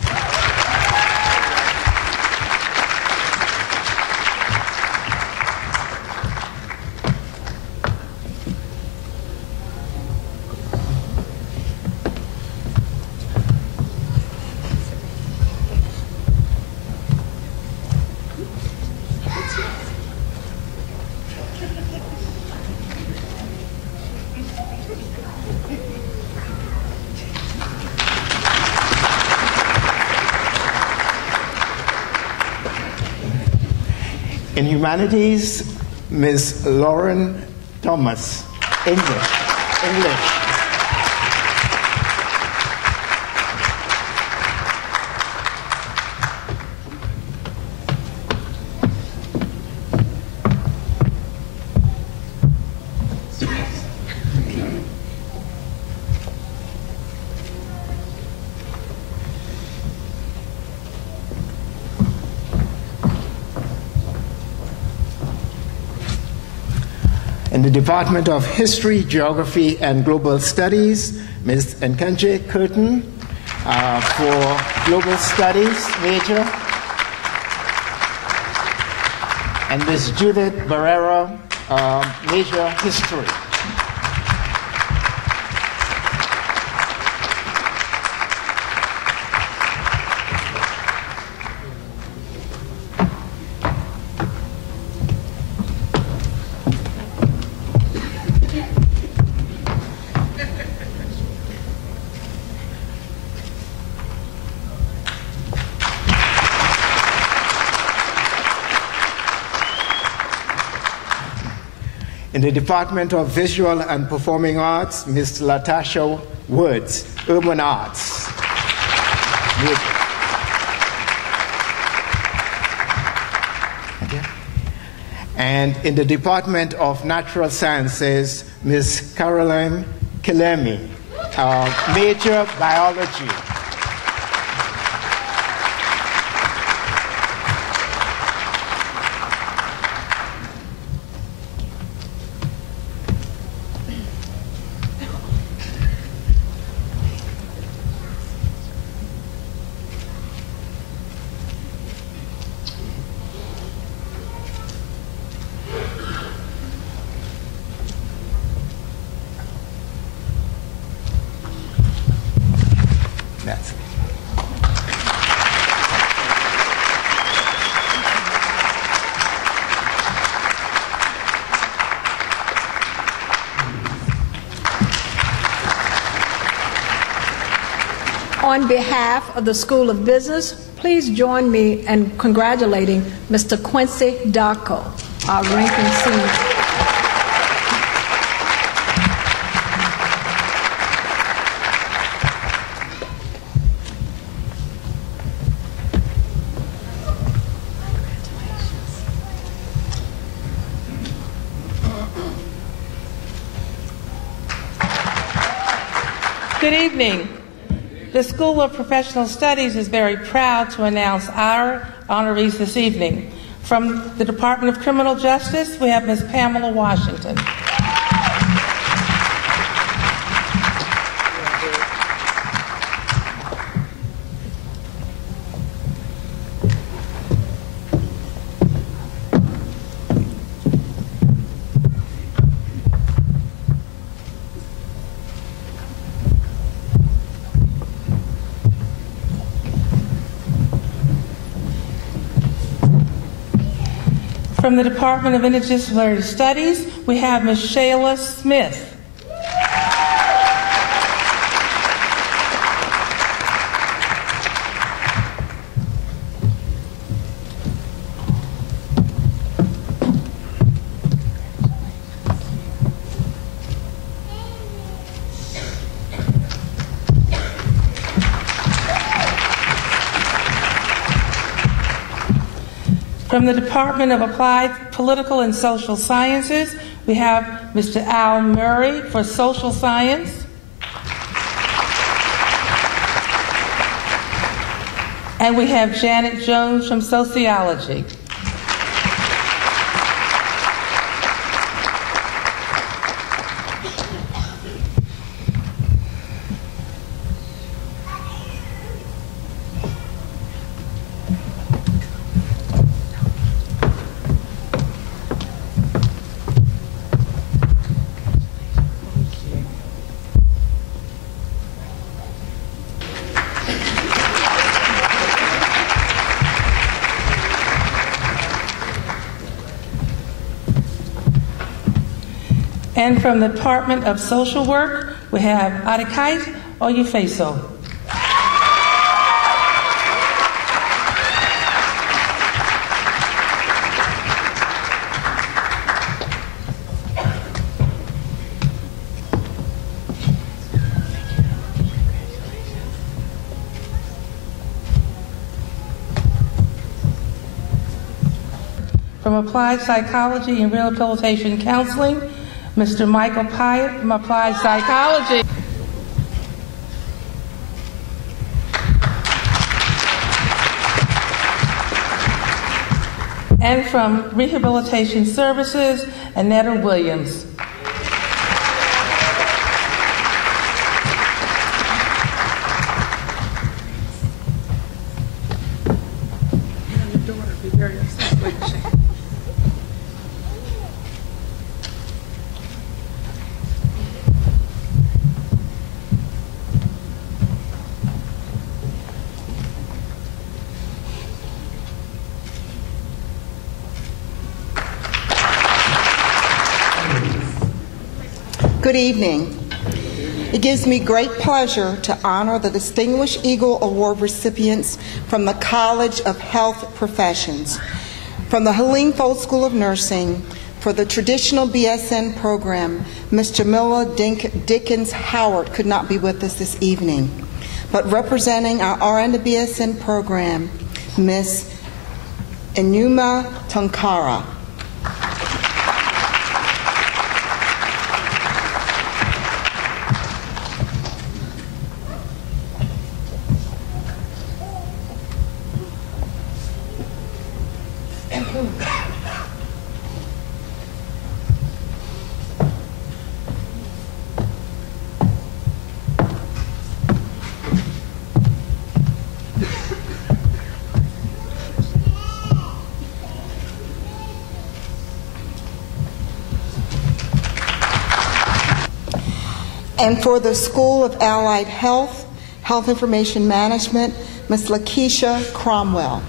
In humanities, Ms. Lauren Thomas, English. In the Department of History, Geography, and Global Studies, Ms. Nkanche Curtin for Global Studies major, and Ms. Judith Barrera, major History. In the Department of Visual and Performing Arts, Ms. Latasha Woods, Urban Arts. Okay. And in the Department of Natural Sciences, Ms. Caroline Kilemi, major Biology. That's it. On behalf of the School of Business, please join me in congratulating Mr. Quincy Darko, our ranking senior. Good evening. The School of Professional Studies is very proud to announce our honorees this evening. From the Department of Criminal Justice, we have Ms. Pamela Washington. From the Department of Interdisciplinary Studies, we have Ms. Shayla Smith. From the Department of Applied Political and Social Sciences, we have Mr. Al Murray for Social Science. And we have Janet Jones from Sociology. And from the Department of Social Work, we have Adekite Oyefeso. From Applied Psychology and Rehabilitation Counseling, Mr. Michael Pyatt from Applied Psychology. And from Rehabilitation Services, Annetta Williams. Good evening. It gives me great pleasure to honor the Distinguished Eagle Award recipients from the College of Health Professions. From the Helene Fold School of Nursing, for the traditional BSN program, Ms. Jamila Dickens Howard could not be with us this evening. But representing our RN to BSN program, Ms. Enuma Tonkara. And for the School of Allied Health, Health Information Management, Ms. Lakeisha Cromwell.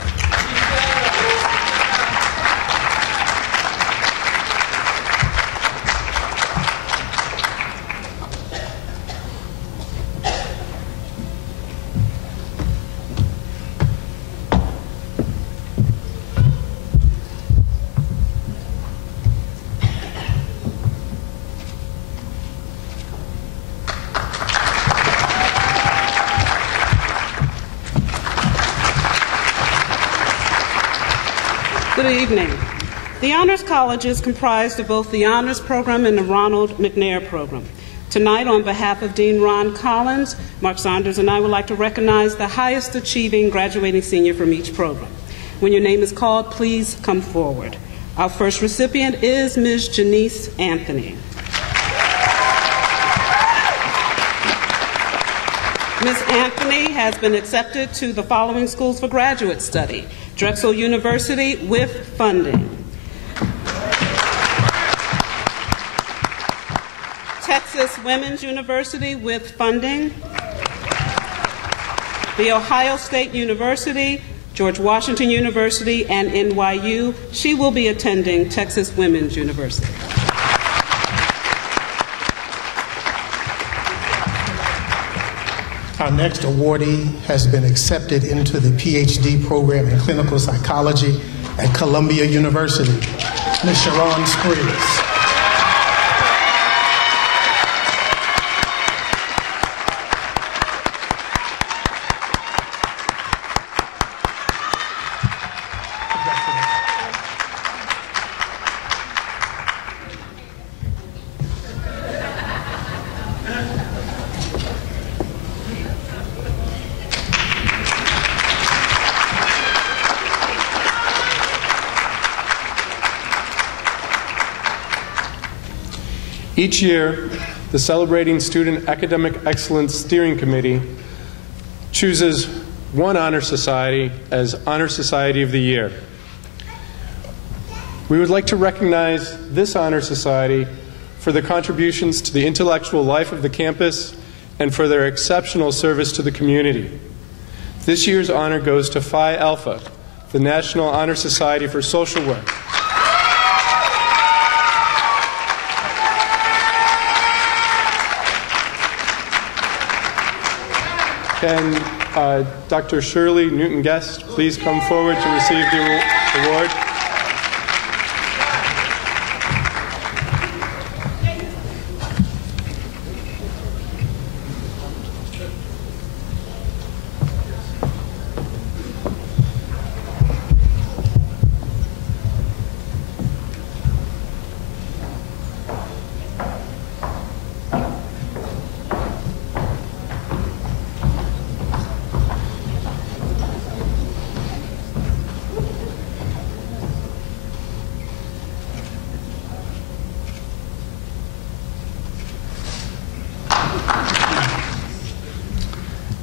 Good evening. The Honors College is comprised of both the Honors Program and the Ronald McNair Program. Tonight, on behalf of Dean Ron Collins, Mark Saunders and I would like to recognize the highest achieving graduating senior from each program. When your name is called, please come forward. Our first recipient is Ms. Janice Anthony. Ms. Anthony has been accepted to the following schools for graduate study: Drexel University with funding, Texas Women's University with funding, The Ohio State University, George Washington University, and NYU. She will be attending Texas Women's University. Our next awardee has been accepted into the PhD program in clinical psychology at Columbia University, Ms. Sharon Spriggs. Each year, the Celebrating Student Academic Excellence Steering Committee chooses one honor society as Honor Society of the Year. We would like to recognize this honor society for their contributions to the intellectual life of the campus and for their exceptional service to the community. This year's honor goes to Phi Alpha, the National Honor Society for Social Work. Can Dr. Shirley Newton-Guest please come forward to receive the award?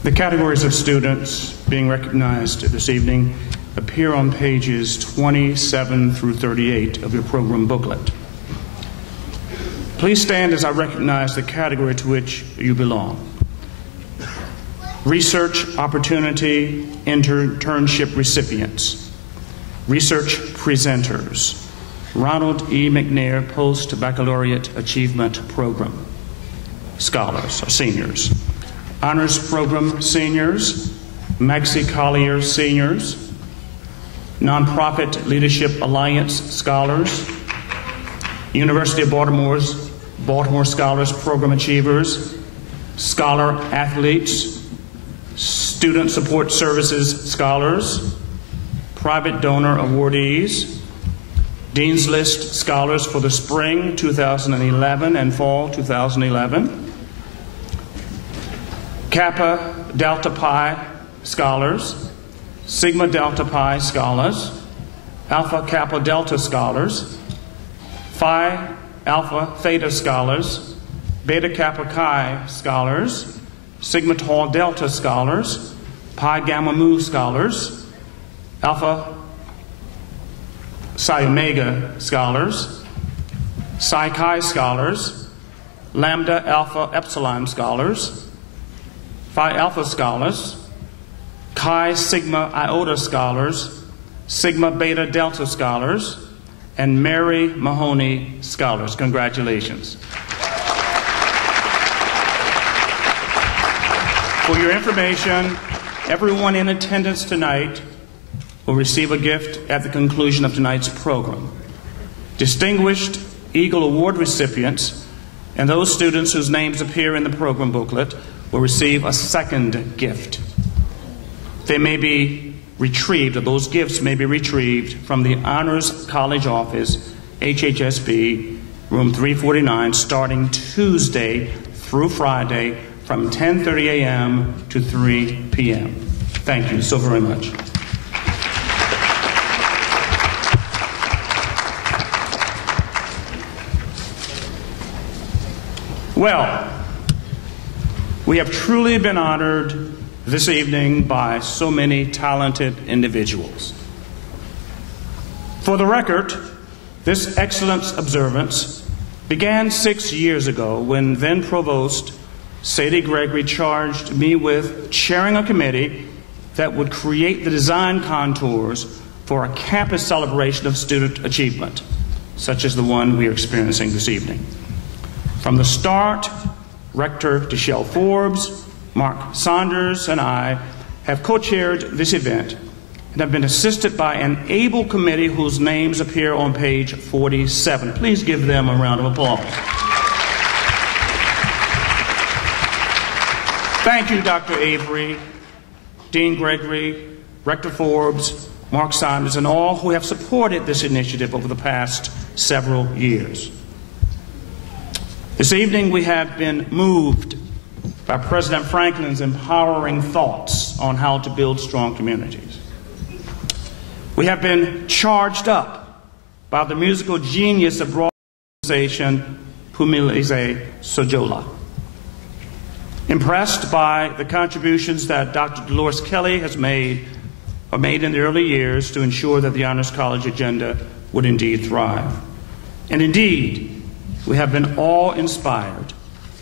The categories of students being recognized this evening appear on pages 27 through 38 of your program booklet. Please stand as I recognize the category to which you belong. Research Opportunity Internship Recipients, Research Presenters, Ronald E. McNair Post-Baccalaureate Achievement Program, Scholars or Seniors, Honors Program Seniors, Maxie Collier Seniors, Nonprofit Leadership Alliance Scholars, University of Baltimore Scholars Program Achievers, Scholar Athletes, Student Support Services Scholars, Private Donor Awardees, Dean's List Scholars for the Spring 2011 and Fall 2011, Kappa Delta Pi Scholars, Sigma Delta Pi Scholars, Alpha Kappa Delta Scholars, Phi Alpha Theta Scholars, Beta Kappa Chi Scholars, Sigma Tau Delta Scholars, Pi Gamma Mu Scholars, Alpha Psi Omega Scholars, Psi Chi Scholars, Lambda Alpha Epsilon Scholars, Phi Alpha Scholars, Chi Sigma Iota Scholars, Sigma Beta Delta Scholars, and Mary Mahoney Scholars. Congratulations. For your information, everyone in attendance tonight will receive a gift at the conclusion of tonight's program. Distinguished Eagle Award recipients and those students whose names appear in the program booklet will receive a second gift. They may be retrieved, or those gifts may be retrieved from the Honors College Office, HHSB, room 349, starting Tuesday, through Friday from 10:30 a.m. to 3 p.m. Thank you so very much. Well, we have truly been honored this evening by so many talented individuals. For the record, this excellence observance began 6 years ago when then Provost Sadie Gregory charged me with chairing a committee that would create the design contours for a campus celebration of student achievement, such as the one we are experiencing this evening. From the start, Rector Deshelle Forbes, Mark Saunders, and I have co-chaired this event and have been assisted by an able committee whose names appear on page 47. Please give them a round of applause. Thank you, Dr. Avery, Dean Gregory, Rector Forbes, Mark Saunders, and all who have supported this initiative over the past several years. This evening we have been moved by President Franklin's empowering thoughts on how to build strong communities. We have been charged up by the musical genius of Broadway organization Pumilise Sojola. Impressed by the contributions that Dr. Dolores Kelly has made in the early years to ensure that the Honors College agenda would indeed thrive. And indeed, we have been awe-inspired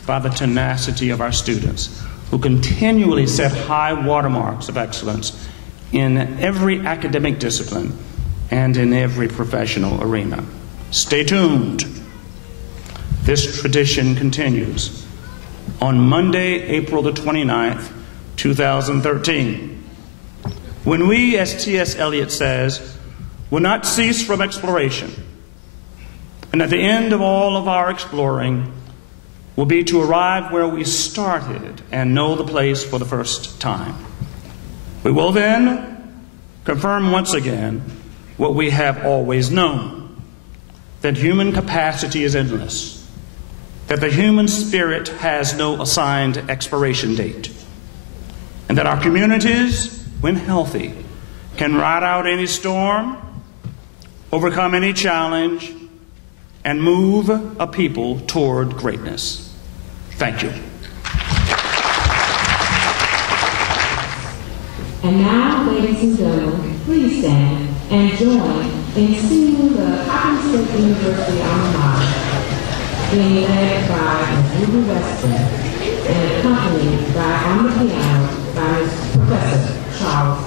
by the tenacity of our students who continually set high watermarks of excellence in every academic discipline and in every professional arena. Stay tuned. This tradition continues. On Monday, April the 29th, 2013, when we, as T.S. Eliot says, will not cease from exploration, and at the end of all of our exploring will be to arrive where we started and know the place for the first time. We will then confirm once again what we have always known, that human capacity is endless, that the human spirit has no assigned expiration date, and that our communities, when healthy, can ride out any storm, overcome any challenge, and move a people toward greatness. Thank you. And now, ladies and gentlemen, please stand and join in singing the Coppin State University alma mater, being led by Ms. Ruby Weston and accompanied by on the piano by Professor Charles